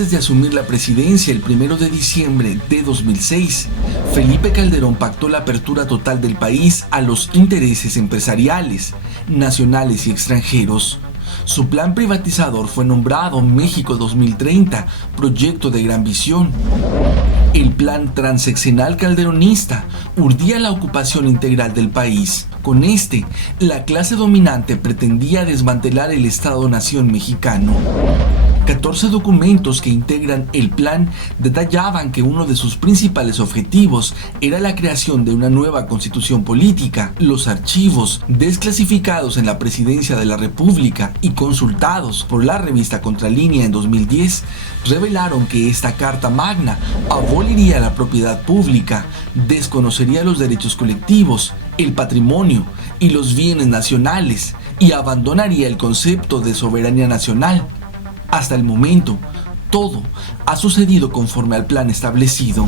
Antes de asumir la presidencia el 1 de diciembre de 2006, Felipe Calderón pactó la apertura total del país a los intereses empresariales, nacionales y extranjeros. Su plan privatizador fue nombrado México 2030, proyecto de gran visión. El plan transeccional calderonista urdía la ocupación integral del país. Con este, la clase dominante pretendía desmantelar el Estado-nación mexicano. 14 documentos que integran el plan detallaban que uno de sus principales objetivos era la creación de una nueva constitución política. Los archivos desclasificados en la Presidencia de la República y consultados por la revista Contralínea en 2010 revelaron que esta Carta Magna aboliría la propiedad pública, desconocería los derechos colectivos, el patrimonio y los bienes nacionales y abandonaría el concepto de soberanía nacional. Hasta el momento, todo ha sucedido conforme al plan establecido.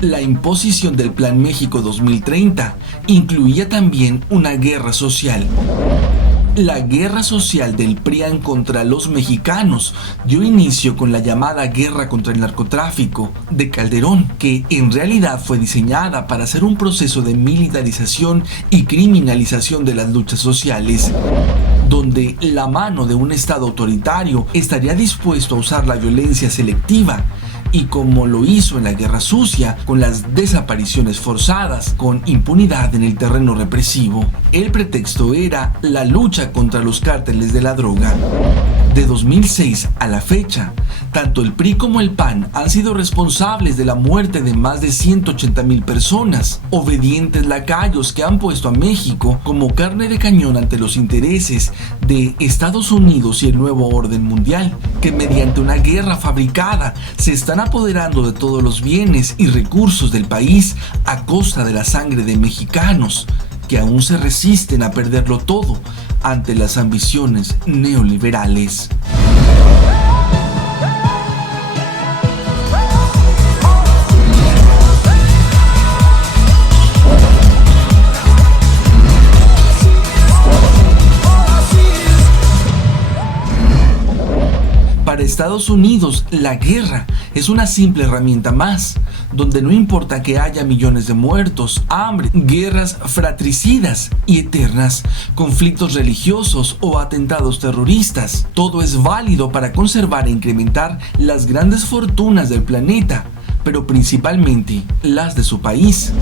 La imposición del Plan México 2030 incluía también una guerra social. La guerra social del PRIAN contra los mexicanos dio inicio con la llamada guerra contra el narcotráfico de Calderón, que en realidad fue diseñada para ser un proceso de militarización y criminalización de las luchas sociales, donde la mano de un Estado autoritario estaría dispuesto a usar la violencia selectiva, y como lo hizo en la Guerra Sucia, con las desapariciones forzadas, con impunidad en el terreno represivo. El pretexto era la lucha contra los cárteles de la droga. De 2006 a la fecha, tanto el PRI como el PAN han sido responsables de la muerte de más de 180,000 personas, obedientes lacayos que han puesto a México como carne de cañón ante los intereses de Estados Unidos y el nuevo orden mundial, que mediante una guerra fabricada se están apoderando de todos los bienes y recursos del país a costa de la sangre de mexicanos, que aún se resisten a perderlo todo ante las ambiciones neoliberales. Para Estados Unidos, la guerra es una simple herramienta más, donde no importa que haya millones de muertos, hambre, guerras fratricidas y eternas, conflictos religiosos o atentados terroristas. Todo es válido para conservar e incrementar las grandes fortunas del planeta, pero principalmente las de su país.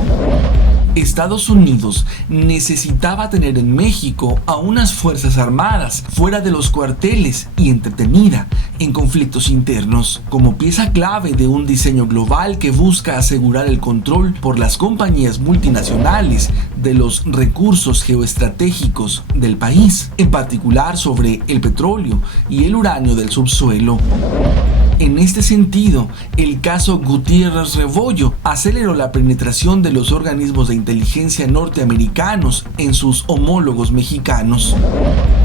Estados Unidos necesitaba tener en México a unas fuerzas armadas fuera de los cuarteles y entretenida en conflictos internos, como pieza clave de un diseño global que busca asegurar el control por las compañías multinacionales de los recursos geoestratégicos del país, en particular sobre el petróleo y el uranio del subsuelo. En este sentido, el caso Gutiérrez Rebollo aceleró la penetración de los organismos de inteligencia norteamericanos en sus homólogos mexicanos.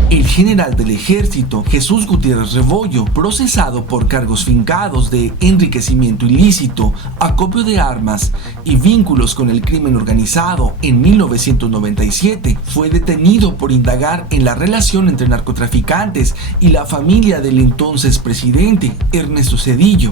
El general del ejército, Jesús Gutiérrez Rebollo, procesado por cargos fincados de enriquecimiento ilícito, acopio de armas y vínculos con el crimen organizado en 1997, fue detenido por indagar en la relación entre narcotraficantes y la familia del entonces presidente, Ernesto Zedillo.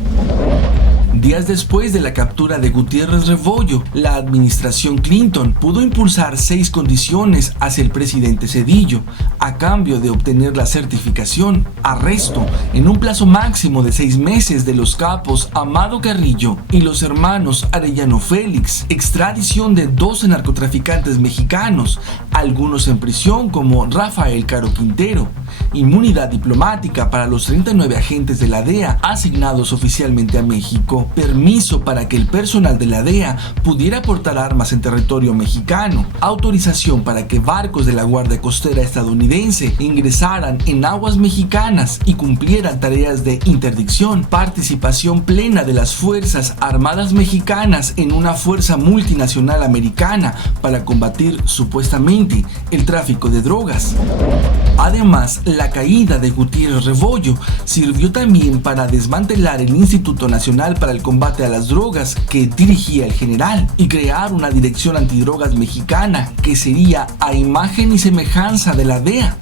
Días después de la captura de Gutiérrez Rebollo, la administración Clinton pudo impulsar 6 condiciones hacia el presidente Zedillo a cambio de obtener la certificación, arresto en un plazo máximo de 6 meses de los capos Amado Carrillo y los hermanos Arellano Félix, extradición de 12 narcotraficantes mexicanos, algunos en prisión como Rafael Caro Quintero, inmunidad diplomática para los 39 agentes de la DEA asignados oficialmente a México, permiso para que el personal de la DEA pudiera portar armas en territorio mexicano, autorización para que barcos de la Guardia Costera estadounidense ingresaran en aguas mexicanas y cumplieran tareas de interdicción, participación plena de las Fuerzas Armadas mexicanas en una fuerza multinacional americana para combatir supuestamente el tráfico de drogas. Además, la caída de Gutiérrez Rebollo sirvió también para desmantelar el Instituto Nacional para el Combate a las Drogas que dirigía el general y crear una dirección antidrogas mexicana que sería a imagen y semejanza de la DEA,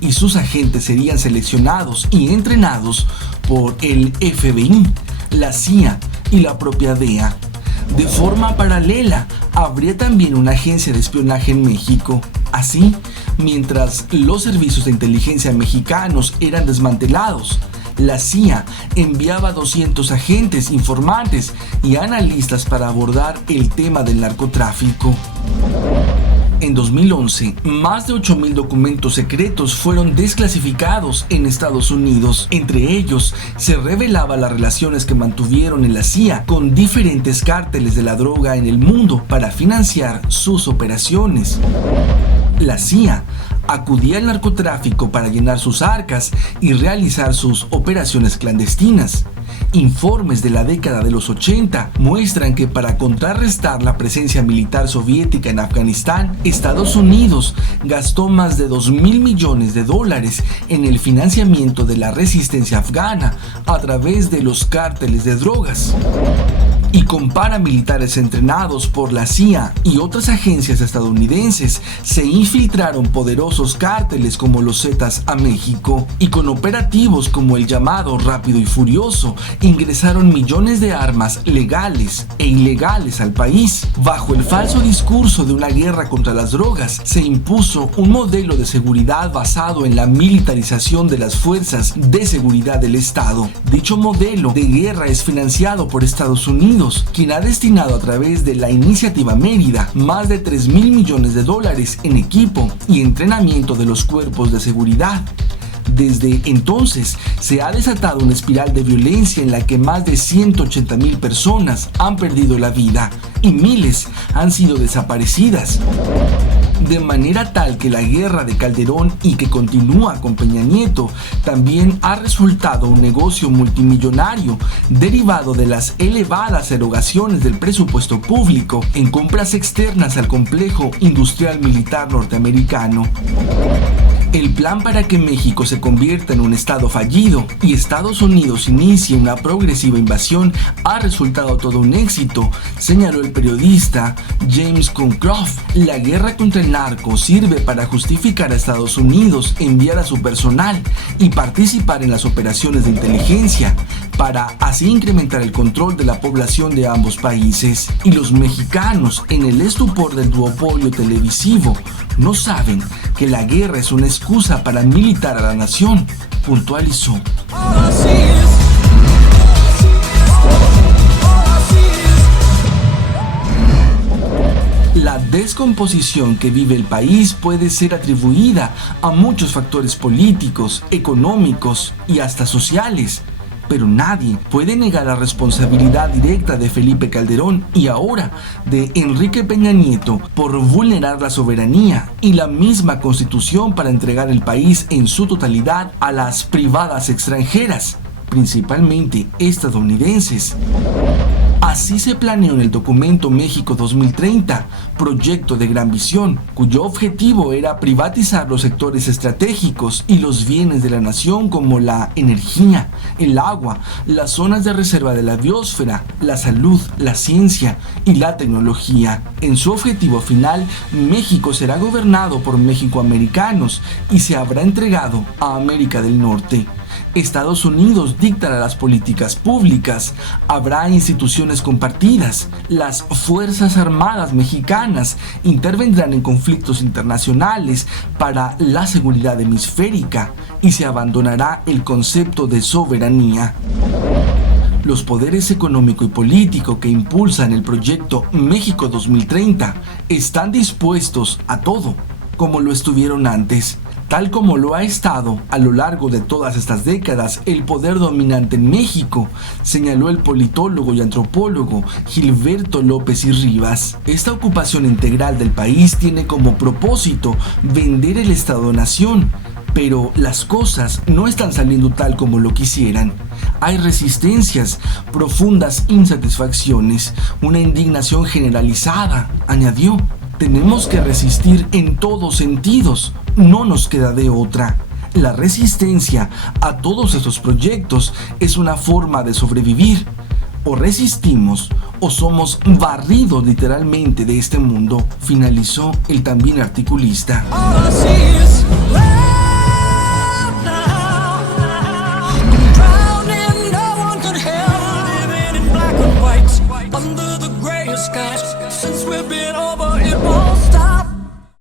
y sus agentes serían seleccionados y entrenados por el FBI, la CIA y la propia DEA. De forma paralela, habría también una agencia de espionaje en México. Así, mientras los servicios de inteligencia mexicanos eran desmantelados, la CIA enviaba 200 agentes, informantes y analistas para abordar el tema del narcotráfico. En 2011, más de 8,000 documentos secretos fueron desclasificados en Estados Unidos. Entre ellos, se revelaba las relaciones que mantuvieron en la CIA con diferentes cárteles de la droga en el mundo para financiar sus operaciones. La CIA acudía al narcotráfico para llenar sus arcas y realizar sus operaciones clandestinas. Informes de la década de los 80 muestran que para contrarrestar la presencia militar soviética en Afganistán, Estados Unidos gastó más de $2,000 millones en el financiamiento de la resistencia afgana a través de los cárteles de drogas. Y con paramilitares entrenados por la CIA y otras agencias estadounidenses, se infiltraron poderosos cárteles como los Zetas a México, y con operativos como el llamado Rápido y Furioso, ingresaron millones de armas legales e ilegales al país. Bajo el falso discurso de una guerra contra las drogas, se impuso un modelo de seguridad basado en la militarización de las fuerzas de seguridad del Estado. Dicho modelo de guerra es financiado por Estados Unidos, quien ha destinado a través de la Iniciativa Mérida más de $3,000 millones en equipo y entrenamiento de los cuerpos de seguridad. Desde entonces se ha desatado una espiral de violencia en la que más de 180,000 personas han perdido la vida y miles han sido desaparecidas. De manera tal que la guerra de Calderón, y que continúa con Peña Nieto, también ha resultado un negocio multimillonario derivado de las elevadas erogaciones del presupuesto público en compras externas al complejo industrial militar norteamericano. El plan para que México se convierta en un estado fallido y Estados Unidos inicie una progresiva invasión ha resultado todo un éxito, señaló el periodista James Concroft. La guerra contra el narco sirve para justificar a Estados Unidos enviar a su personal y participar en las operaciones de inteligencia, para así incrementar el control de la población de ambos países. Y los mexicanos, en el estupor del duopolio televisivo, no saben que la guerra es una excusa para militar a la nación, puntualizó. La descomposición que vive el país puede ser atribuida a muchos factores políticos, económicos y hasta sociales. Pero nadie puede negar la responsabilidad directa de Felipe Calderón y ahora de Enrique Peña Nieto por vulnerar la soberanía y la misma Constitución para entregar el país en su totalidad a las privadas extranjeras, principalmente estadounidenses. Así se planeó en el documento México 2030, proyecto de gran visión, cuyo objetivo era privatizar los sectores estratégicos y los bienes de la nación como la energía, el agua, las zonas de reserva de la biosfera, la salud, la ciencia y la tecnología. En su objetivo final, México será gobernado por mexicoamericanos y se habrá entregado a América del Norte. Estados Unidos dictará las políticas públicas, habrá instituciones compartidas, las Fuerzas Armadas mexicanas intervendrán en conflictos internacionales para la seguridad hemisférica y se abandonará el concepto de soberanía. Los poderes económico y político que impulsan el proyecto México 2030 están dispuestos a todo, como lo estuvieron antes, tal como lo ha estado a lo largo de todas estas décadas el poder dominante en México, señaló el politólogo y antropólogo Gilberto López y Rivas. Esta ocupación integral del país tiene como propósito vender el Estado-nación, pero las cosas no están saliendo tal como lo quisieran. Hay resistencias, profundas insatisfacciones, una indignación generalizada, añadió. Tenemos que resistir en todos sentidos, no nos queda de otra. La resistencia a todos estos proyectos es una forma de sobrevivir. O resistimos o somos barridos literalmente de este mundo, finalizó el también articulista. sky since we've been on